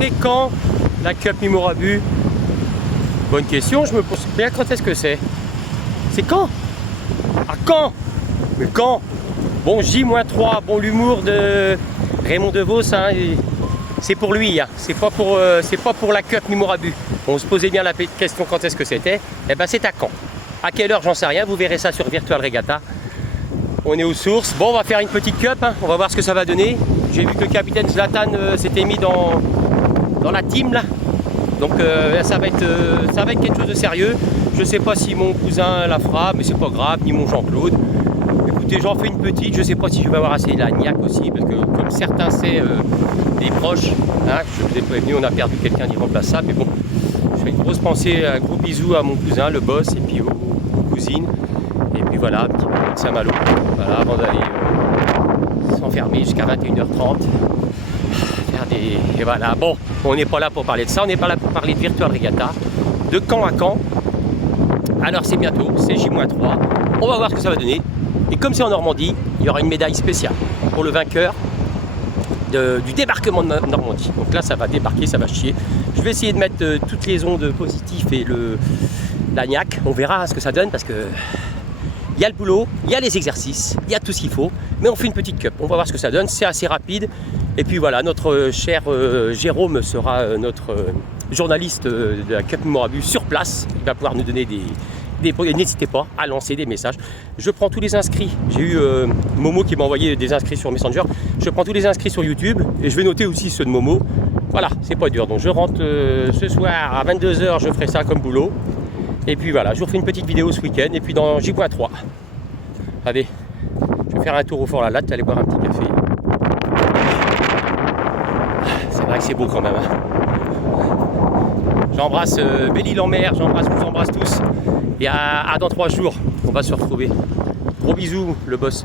c'est quand la Cup Mimorabu? Bonne question, je me pose bien quand est-ce que c'est. C'est quand? À quand? Mais quand? Bon, J-3, bon, l'humour de Raymond DeVos, hein, c'est pour lui, hein. C'est pas pour la Cup Mimorabu. On se posait bien la question quand est-ce que c'était. Eh ben c'est à quand? À quelle heure, j'en sais rien, vous verrez ça sur Virtual Regatta. On est aux sources. Bon, on va faire une petite cup, hein. On va voir ce que ça va donner. J'ai vu que le capitaine Zlatan s'était mis dans la team là. Donc ça va être quelque chose de sérieux. Je sais pas si mon cousin la fera, mais c'est pas grave, ni mon Jean-Claude. Écoutez, j'en fais une petite. Je sais pas si je vais avoir assez la niaque aussi, parce que comme certains c'est des proches, hein, je vous ai prévenu, on a perdu quelqu'un d'irremplaçable. Mais bon, je fais une grosse pensée, un gros bisou à mon cousin, le boss, et puis aux cousines. Et puis voilà, un petit peu de Saint-Malo. Voilà, avant d'aller s'enfermer jusqu'à 21h30. Et voilà, bon, on n'est pas là pour parler de ça, on n'est pas là pour parler de Virtual Regatta. De quand à quand? Alors c'est bientôt, c'est J-3. On va voir ce que ça va donner. Et comme c'est en Normandie, il y aura une médaille spéciale pour le vainqueur du débarquement de Normandie. Donc là, ça va débarquer, ça va chier. Je vais essayer de mettre toutes les ondes positives et la niaque. On verra ce que ça donne parce que il y a le boulot, il y a les exercices, il y a tout ce qu'il faut. Mais on fait une petite cup. On va voir ce que ça donne. C'est assez rapide. Et puis voilà, notre cher Jérôme sera notre journaliste de la Cup Mimorabu sur place. Il va pouvoir nous donner n'hésitez pas à lancer des messages. Je prends tous les inscrits. J'ai eu Momo qui m'a envoyé des inscrits sur Messenger. Je prends tous les inscrits sur YouTube et je vais noter aussi ceux de Momo. Voilà, c'est pas dur. Donc je rentre ce soir à 22 h, je ferai ça comme boulot. Et puis voilà, je vous refais une petite vidéo ce week-end. Et puis dans J-3. Allez, je vais faire un tour au Fort la Latte, aller boire un petit café. C'est vrai que c'est beau quand même. Hein. J'embrasse Belle-Île-en-Mer, je vous embrasse tous. Et à dans 3 jours, on va se retrouver. Gros bisous, le boss.